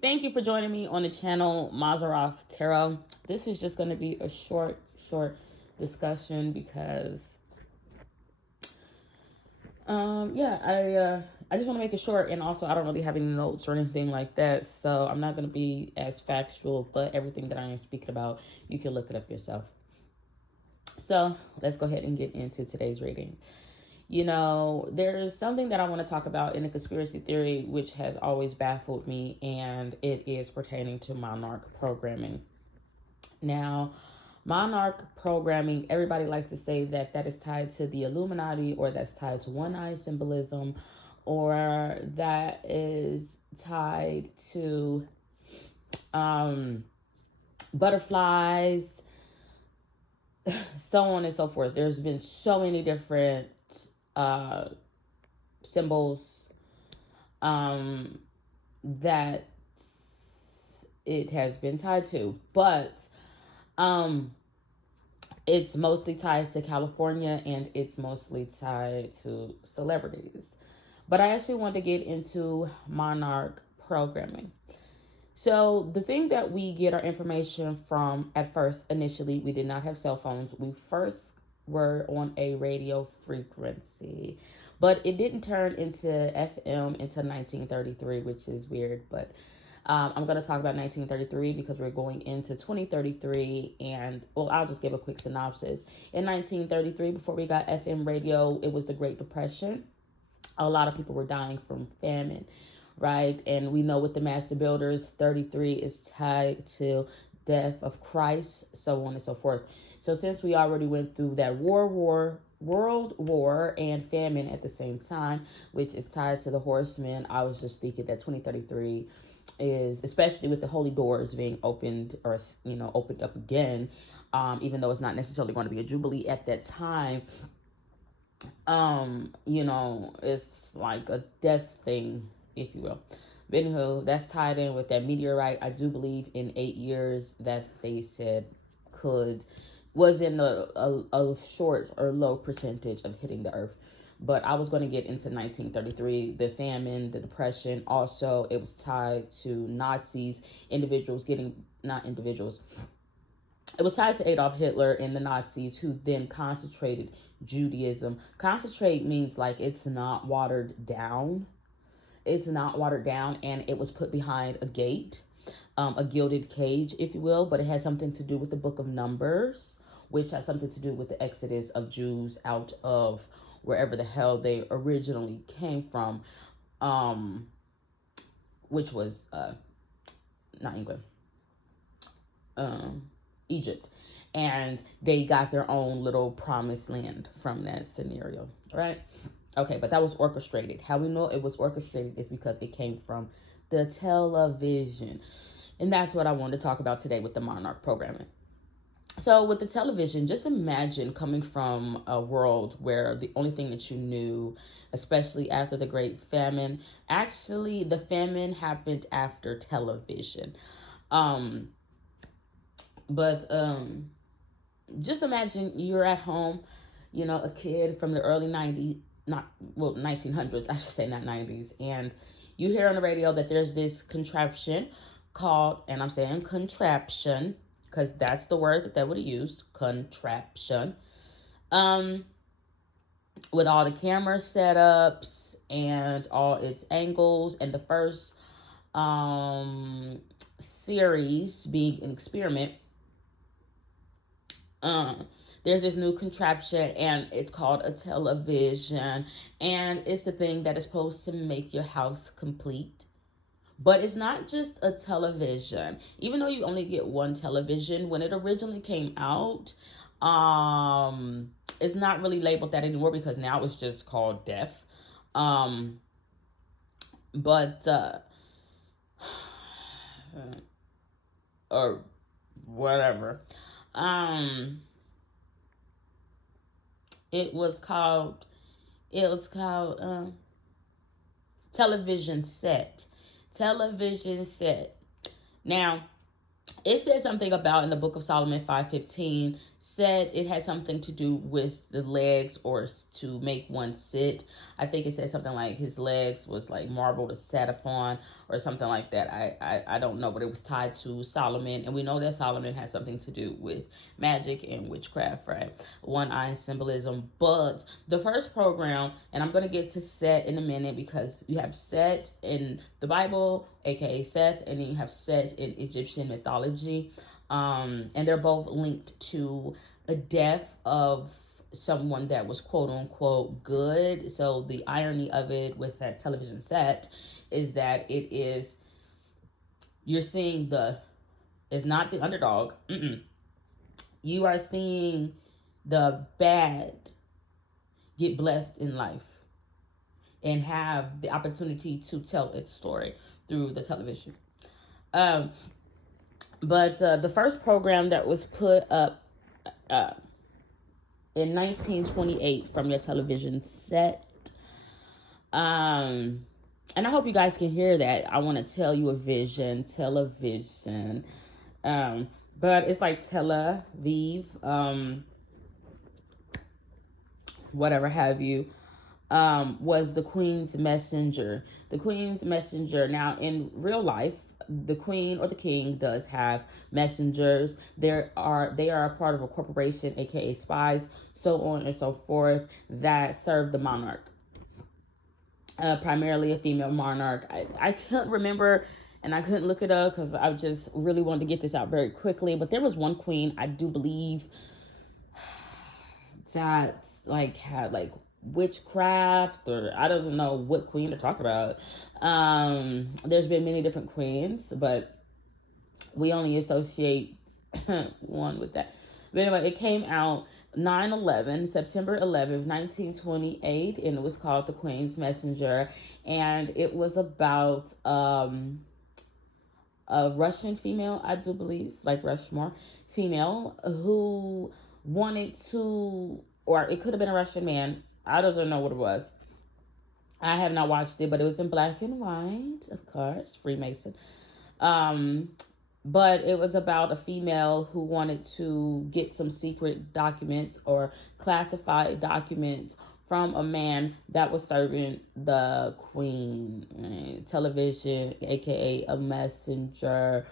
Thank you for joining me on the channel Mazarov Tarot. This is just going to be a short discussion because, I just want to make it short, and also I don't really have any notes or anything like that, so I'm not going to be as factual, but everything that I am speaking about, you can look it up yourself. So let's go ahead and get into today's reading. There's something that I want to talk about in the conspiracy theory, which has always baffled me, and it is pertaining to monarch programming. Now, monarch programming, everybody likes to say that that is tied to the Illuminati, or that's tied to one eye symbolism, or that is tied to butterflies, so on and so forth. There's been so many different symbols that it has been tied to, but it's mostly tied to California, and it's mostly tied to celebrities. But I actually want to get into monarch programming. So the thing that we get our information from, at first, initially, we did not have cell phones. We first were on a radio frequency, but it didn't turn into FM until 1933, which is weird, but I'm going to talk about 1933 because we're going into 2033, and I'll just give a quick synopsis. In 1933, before we got FM radio, it was the Great Depression. A lot of people were dying from famine, right? And we know with the master builders, 33 is tied to death of Christ, so on and so forth. So since we already went through that world war and famine at the same time, which is tied to the horsemen, I was just thinking that 2033 is, especially with the holy doors being opened, or opened up again, even though it's not necessarily going to be a jubilee at that time. It's like a death thing, if you will. But anywho, that's tied in with that meteorite. I do believe in 8 years that they said was in a short or low percentage of hitting the earth. But I was going to get into 1933, the famine, the depression. Also, it was tied to Nazis, it was tied to Adolf Hitler and the Nazis, who then concentrated Judaism. Concentrate means like it's not watered down. It's not watered down, and it was put behind a gate, a gilded cage, if you will, but it has something to do with the book of Numbers, which has something to do with the exodus of Jews out of wherever the hell they originally came from, which was not England, Egypt. And they got their own little promised land from that scenario, right? Okay, but that was orchestrated. How we know it was orchestrated is because it came from the television. And that's what I want to talk about today with the monarch programming. So with the television, just imagine coming from a world where the only thing that you knew, especially after the Great Famine, actually the famine happened after television. Just imagine you're at home, a kid from the early 1900s, I should say, not 90s, and you hear on the radio that there's this contraption called, and I'm saying contraption because that's the word that they would use, contraption, with all the camera setups and all its angles, and the first series being an experiment. There's this new contraption, and it's called a television, and it's the thing that is supposed to make your house complete. But it's not just a television. Even though you only get one television, when it originally came out, it's not really labeled that anymore because now it's just called deaf. Or whatever. It was called television set. Television set. Now, it said something about in the book of Solomon 5:15 said it had something to do with the legs or to make one sit. I think it said something like his legs was like marble to sat upon or something like that. I don't know, but it was tied to Solomon, and we know that Solomon has something to do with magic and witchcraft, right? One eye symbolism. But the first program, and I'm gonna get to Set in a minute because you have Set in the Bible, aka Seth, and then you have Set in Egyptian mythology, and they're both linked to a death of someone that was quote unquote good. So the irony of it with that television set is that it is, you're seeing the, it's not the underdog. You are seeing the bad get blessed in life and have the opportunity to tell its story through the television. But the first program that was put up in 1928 from your television set, and I hope you guys can hear that. I want to tell you a vision, television, but it's like Tel Aviv, whatever have you, was the Queen's messenger. The Queen's messenger. Now, in real life, the Queen or the King does have messengers. They are a part of a corporation, aka spies, so on and so forth, that serve the monarch. Primarily a female monarch. I couldn't remember, and I couldn't look it up because I just really wanted to get this out very quickly. But there was one queen, I do believe, that like had like witchcraft, or I don't know what queen to talk about. There's been many different queens, but we only associate one with that. But anyway, it came out 9/11, September 11th, 1928, and it was called The Queen's Messenger, and it was about a Russian female, I do believe, like Rushmore female, who wanted to, or it could have been a Russian man, I don't know what it was. I have not watched it, but it was in black and white, of course, Freemason. But it was about a female who wanted to get some secret documents or classified documents from a man that was serving the queen. Right? Television, aka a messenger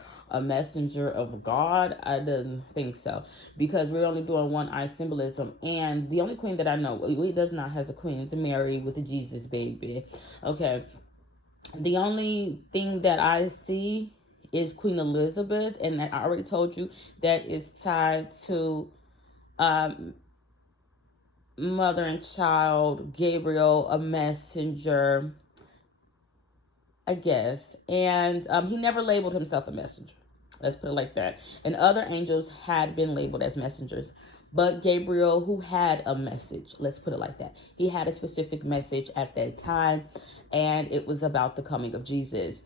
of God. I didn't think so, because we're only doing one eye symbolism, and the only queen that I know we does not has a queen. It's Mary with the Jesus baby. Okay, the only thing that I see is Queen Elizabeth, and I already told you that is tied to mother and child, Gabriel, a messenger, I guess. And he never labeled himself a messenger. Let's put it like that. And other angels had been labeled as messengers. But Gabriel, who had a message, let's put it like that. He had a specific message at that time, and it was about the coming of Jesus.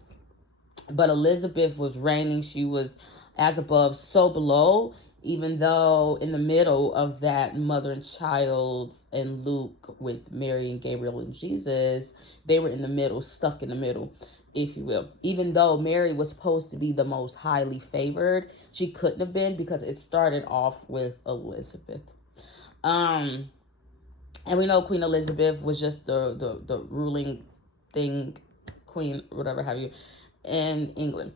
But Elizabeth was reigning. She was as above, so below, even though in the middle of that mother and child and Luke with Mary and Gabriel and Jesus, they were in the middle, stuck in the middle, if you will. Even though Mary was supposed to be the most highly favored, she couldn't have been, because it started off with Elizabeth. And we know Queen Elizabeth was just the ruling thing, queen, whatever have you, in England.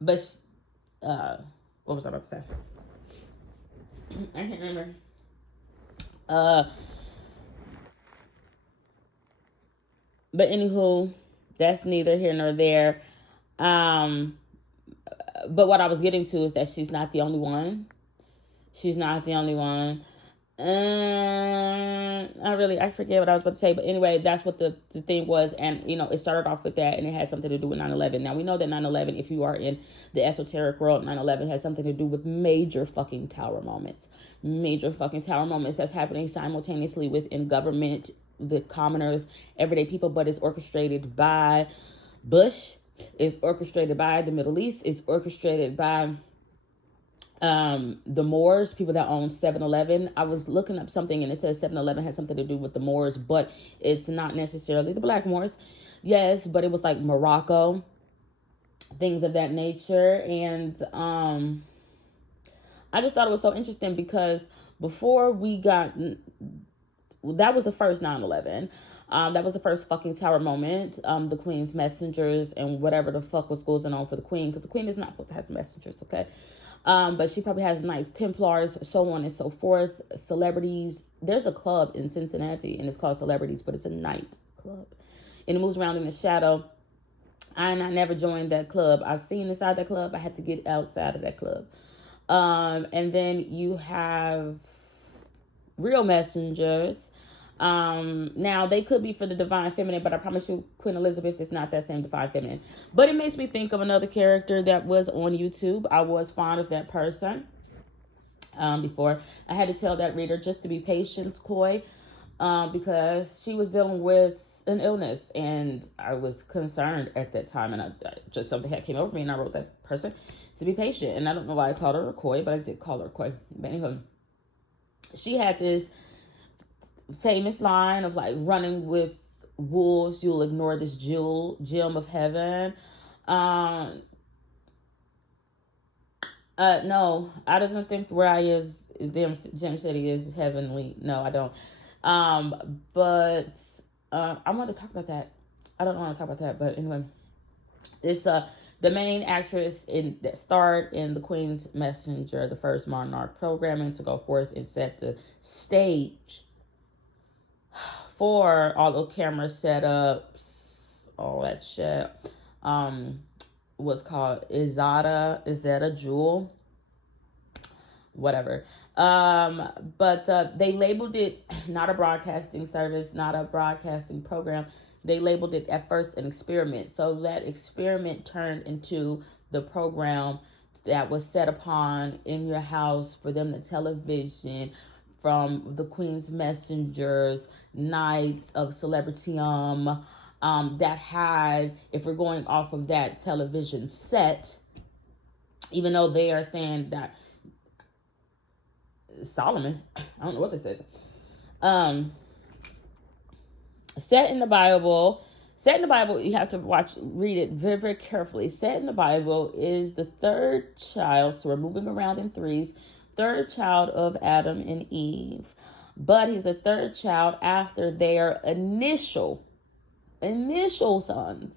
But what was I about to say? I can't remember. But anywho, that's neither here nor there. But what I was getting to is that she's not the only one. She's not the only one. I forget what I was about to say, but anyway, that's what the thing was. And it started off with that, and it had something to do with 9/11. Now we know that 9/11, if you are in the esoteric world, 9/11 has something to do with major fucking tower moments that's happening simultaneously within government, the commoners, everyday people. But it's orchestrated by Bush, it's orchestrated by the Middle East, it's orchestrated by The Moors, people that own 7-Eleven. I was looking up something and it says 7-Eleven has something to do with the Moors, but it's not necessarily the Black Moors. Yes, but it was like Morocco, things of that nature. And I just thought it was so interesting because before we got, that was the first 9/11. That was the first fucking tower moment. The Queen's messengers and whatever the fuck was going on for the Queen, because the Queen is not supposed to have messengers, okay? But she probably has Knights Templars, so on and so forth. Celebrities. There's a club in Cincinnati, and it's called Celebrities, but it's a night club, and it moves around in the shadow. I never joined that club. I've seen inside that club. I had to get outside of that club. And then you have real messengers. Now they could be for the divine feminine, but I promise you Queen Elizabeth is not that same divine feminine. But it makes me think of another character that was on YouTube. I was fond of that person before. I had to tell that reader just to be patient, coy, because she was dealing with an illness, and I was concerned at that time, and I just something had came over me, and I wrote that person to be patient. And I don't know why I called her coy, but I did call her coy. But anyway, she had this famous line of like, running with wolves, you'll ignore this gem of heaven. No, I doesn't think where I is Gem City is heavenly. No, I don't. But I want to talk about that. I don't want to talk about that, but anyway, it's the main actress that starred in the Queen's Messenger, the first Monarch programming, to go forth and set the stage for all the camera setups, all that shit. Was called Izetta Jewel, whatever. But they labeled it not a broadcasting service, not a broadcasting program. They labeled it at first an experiment. So that experiment turned into the program that was set upon in your house for them to television, from the Queen's Messengers, Knights of Celebritium, that had, if we're going off of that television set, even though they are saying that Solomon, I don't know what they said, set in the Bible, you have to read it very, very carefully. Set in the Bible is the third child, so we're moving around in threes, third child of Adam and Eve. But he's the third child after their initial sons,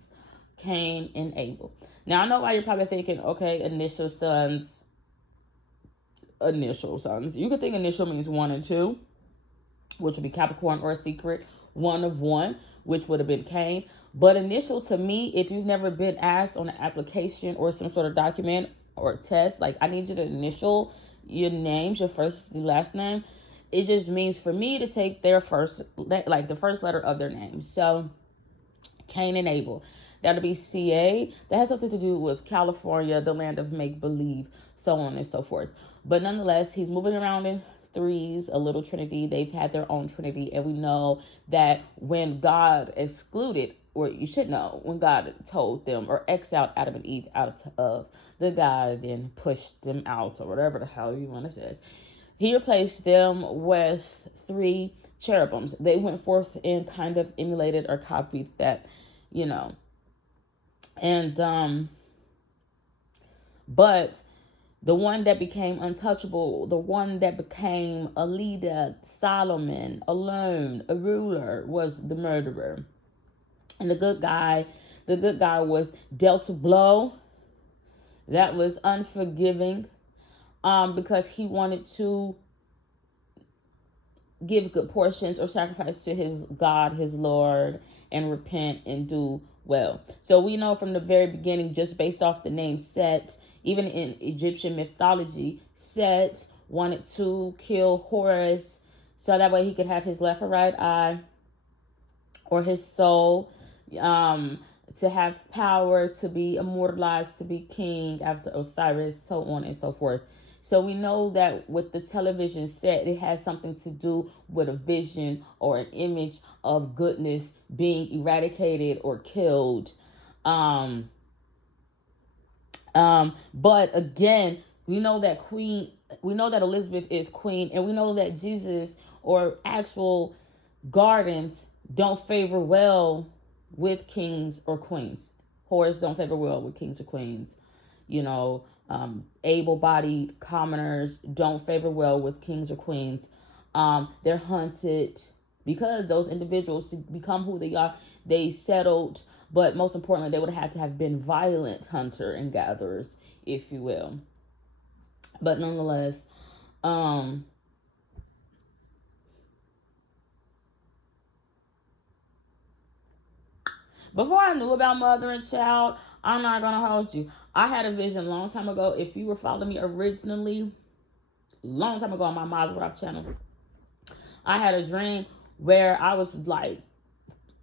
Cain and Abel. Now I know why you're probably thinking, okay, initial sons. You could think initial means 1 and 2, which would be Capricorn, or secret, 1 of 1, which would have been Cain. But initial, to me, if you've never been asked on an application or some sort of document or test, like, I need you to initial your names, your first, your last name, it just means for me to take their first, like the first letter of their name. So Cain and Abel, that'll be CA. That has something to do with California, the land of make-believe, so on and so forth. But nonetheless, he's moving around in threes, a little trinity. They've had their own trinity, and we know that when God excluded, or you should know, when God told them or exiled Adam and Eve out of the garden, pushed them out, or whatever the hell you want to say, he replaced them with 3 cherubims. They went forth and kind of emulated or copied that, and but the one that became untouchable, the one that became a leader, Solomon, alone, a ruler, was the murderer. And the good guy was dealt a blow that was unforgiving, because he wanted to give good portions or sacrifice to his God, his Lord, and repent and do well. So we know from the very beginning, just based off the name Set, even in Egyptian mythology, Set wanted to kill Horus so that way he could have his left or right eye, or his soul, to have power, to be immortalized, to be king after Osiris, so on and so forth. So we know that with the television set, it has something to do with a vision or an image of goodness being eradicated or killed. But again, We know that Elizabeth is queen, and we know that Jesus or actual gardens don't favor well with kings or queens. Horse don't favor well with kings or queens. You know, able-bodied commoners don't favor well with kings or queens. They're hunted because those individuals, to become who they are, they settled, but most importantly, they would have had to have been violent hunter and gatherers, if you will. But nonetheless, before I knew about mother and child, I'm not gonna hold you. I had a vision a long time ago. If you were following me originally, long time ago on my Maz Rock channel, I had a dream where I was like,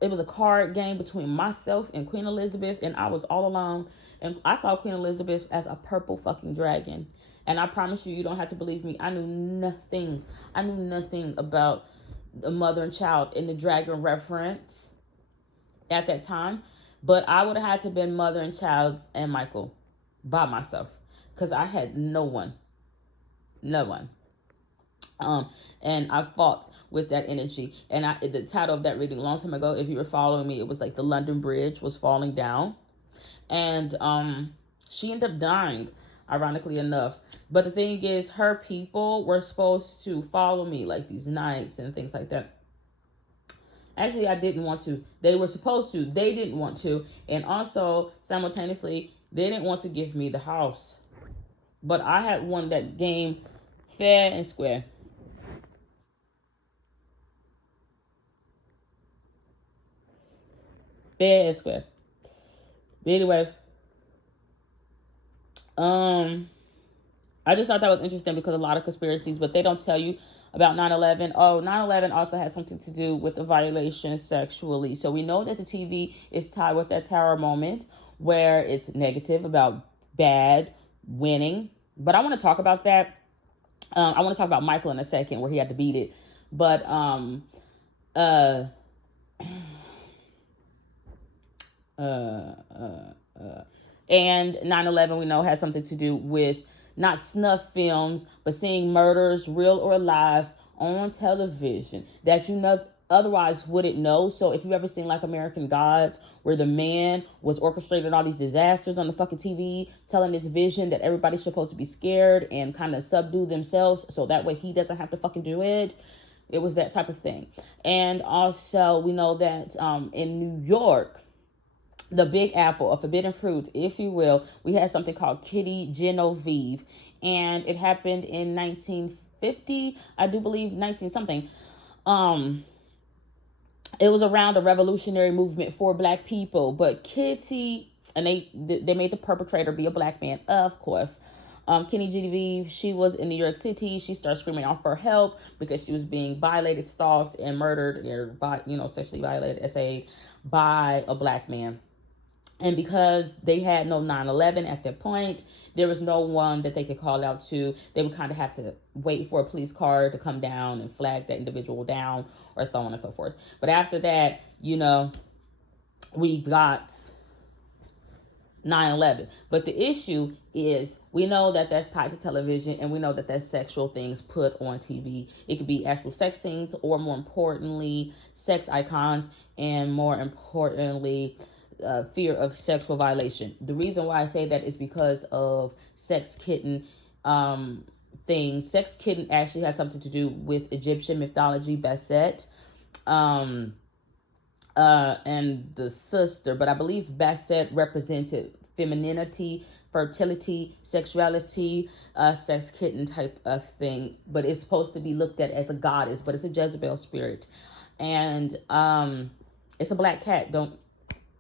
it was a card game between myself and Queen Elizabeth, and I was all alone. And I saw Queen Elizabeth as a purple fucking dragon. And I promise you, you don't have to believe me. I knew nothing. I knew nothing about the mother and child in the dragon reference at that time. But I would have had to been mother and child and Michael by myself, because I had no one. No one. And I fought with that energy. And the title of that reading a long time ago, if you were following me, it was like the London Bridge was falling down. And she ended up dying, ironically enough. But the thing is, her people were supposed to follow me, like these knights and things like that. Actually, I didn't want to. They were supposed to. They didn't want to. And also, simultaneously, they didn't want to give me the house. But I had won that game fair and square. Fair and square. But anyway, I just thought that was interesting because a lot of conspiracies, but they don't tell you about 9/11. Oh, 9/11 also has something to do with the violation sexually. So we know that the TV is tied with that tower moment where it's negative about bad winning. But I want to talk about that. I want to talk about Michael in a second where he had to beat it. But uh, and 9/11 we know has something to do with not snuff films, but seeing murders, real or live, on television that you know otherwise wouldn't know. So if you ever seen like American Gods, where the man was orchestrating all these disasters on the fucking TV, telling this vision that everybody's supposed to be scared and kind of subdue themselves so that way he doesn't have to fucking do it. It was that type of thing. And also we know that in New York, the Big Apple, a forbidden fruit, if you will, we had something called Kitty Genovese, and it happened in 1950, I do believe 19 something. It was around a revolutionary movement for black people, but Kitty, and they made the perpetrator be a black man, of course. Kitty Genovese, she was in New York City. She started screaming out for help because she was being violated, stalked, and murdered, or sexually violated, essayed by a black man. And because they had no 9/11 at that point, there was no one that they could call out to. They would kind of have to wait for a police car to come down and flag that individual down, or so on and so forth. But after that, we got 9/11. But the issue is, we know that that's tied to television, and we know that that's sexual things put on TV. It could be actual sex scenes, or more importantly, sex icons, and more importantly, fear of sexual violation. The reason why I say that is because of sex kitten things. Sex kitten actually has something to do with Egyptian mythology, Bastet, and the sister. But I believe Bastet represented femininity, fertility, sexuality, sex kitten type of thing. But it's supposed to be looked at as a goddess, but it's a Jezebel spirit. And it's a black cat.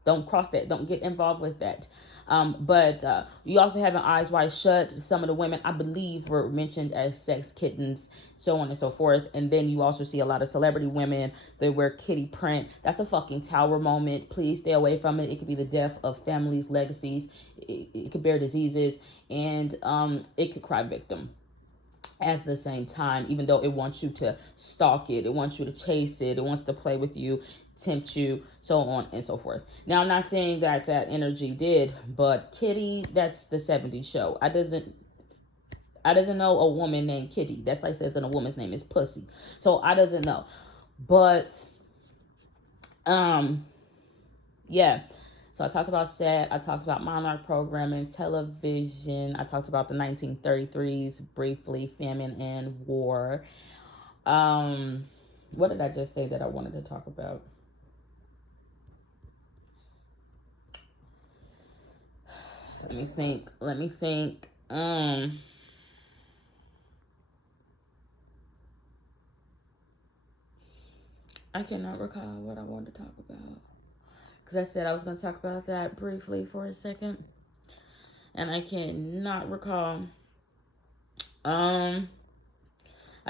Don't cross that. Don't get involved with that. But you also have an Eyes Wide Shut. Some of the women, I believe, were mentioned as sex kittens, so on and so forth. And then you also see a lot of celebrity women. They wear kitty print. That's a fucking tower moment. Please stay away from it. It could be the death of families, legacies. It could bear diseases. And it could cry victim at the same time, even though it wants you to stalk it. It wants you to chase it. It wants to play with you, tempt you, so on and so forth. Now, I'm not saying that energy did, but Kitty, that's the 70s show. I doesn't know a woman named Kitty. That's like says in a woman's name is Pussy. So I doesn't know. But yeah. So I talked about set, I talked about monarch programming, television, I talked about the 1933s briefly, famine and war. What did I just say that I wanted to talk about? Let me think. I cannot recall what I wanted to talk about. Because I said I was going to talk about that briefly for a second. And I cannot recall. I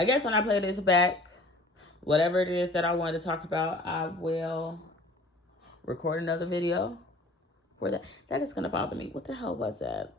guess when I play this back, whatever it is that I wanted to talk about, I will record another video for that. That is going to bother me. What the hell was that?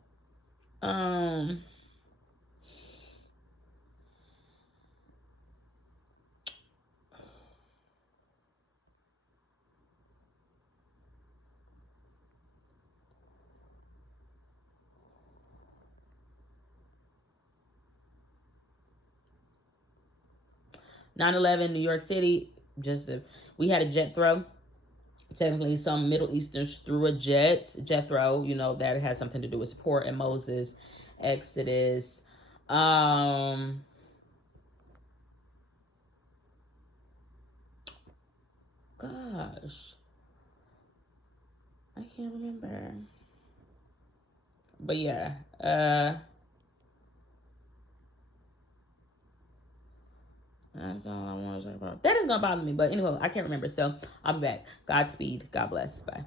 9/11, New York City. We had a jet throw. Technically, some Middle Easterns threw a jet throw. You know that has something to do with support and Moses, Exodus. Gosh, I can't remember. But yeah, that's all I want to talk about. That is gonna bother me. But anyway, I can't remember. So I'll be back. Godspeed. God bless. Bye.